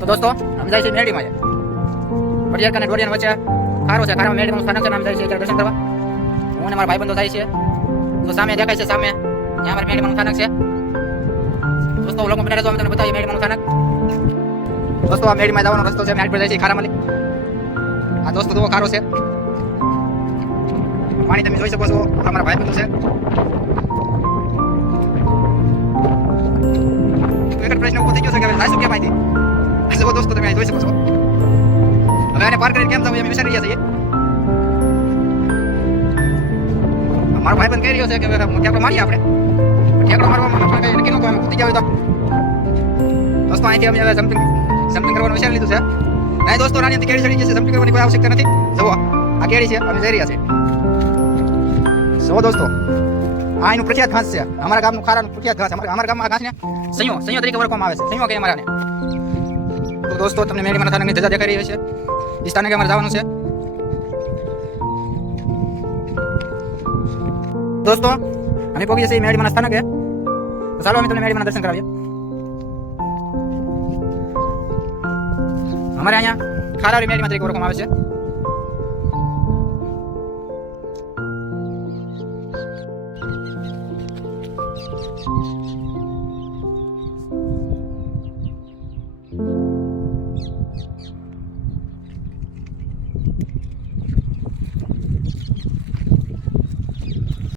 તો દોસ્તો, આમ જાય છે મેરડીમાં છે વડિયાર અને ડોડિયાન વચ્ચે ખારો છે, ખારામાં મેરડીમાં સ્થાનક છે નામ જાય છે ત્યારે દર્શન કરવા. હું અને મારા ભાઈબંધો જાય છે. તો સામે દેખાય છે, સામે. ત્યાં અમારે મેરડીમાં સ્થાનક છે. દોસ્તો લોકો મને અમે તમને બતાવીએ મેરડીમાં સ્થાનક. દોસ્તો, આ મેરડીમાં જવાનો રસ્તો છે મેરડી પર જાય છે ખારામાં આ દોસ્તો તો ખારો છે. પાણી તમે જોઈ શકો છો અમારા ભાઈ ભાઈબંધો છે. પ્રશ્ન ઊભો થઈ ગયો છે કે હવે જાશું કેમ અહીંથી જુઓ દોસ્તો, તમે અહીં જોઈ શકો છો. હવે આને પાર કરીને કેમ જવું એમ વિચારી રહ્યા છીએ. મારો ભાઈ પણ કહી રહ્યો છે કે ઠેકડો મારીએ આપણે. ઠેકડો મારવામાં કઈ નક્કી ન અમે કૂદી જાવ તો. દોસ્તો, અહીંથી અમે હવે જમ્પિંગ સમથિંગ કરવાનું વિચારી લીધું છે. અહીં દોસ્તો નાની કેળી ચડી જશે. સમથિંગ કરવાની કોઈ આવશ્યકતા નથી. જુઓ, આ કેળી છે, અમે જઈ રહ્યા છીએ. જુઓ દોસ્તો આ એનું પ્રખ્યાત ઘાસ છે. અમારા ગામનું ખારાનું પ્રખ્યાત ઘાસ અમારા ગામમાં આ ઘાસને સંયો સંયો તરીકે ઓળખવામાં આવે છે. સંયો કે અમારાને. તો દોસ્તો, તમને મેળીમાં સ્થાનકની ધજા દેખાઈ રહી છે. એ કે અમારે જવાનું છે. દોસ્તો, અમે પહોંચી જઈએ મારા સ્થાનકે. તો ચાલો, અમે તમને મેળીમાં દર્શન કરાવીએ. અમારે અહીંયા ખારારી મેળીમાં તરીકે ઓળખવામાં આવે છે.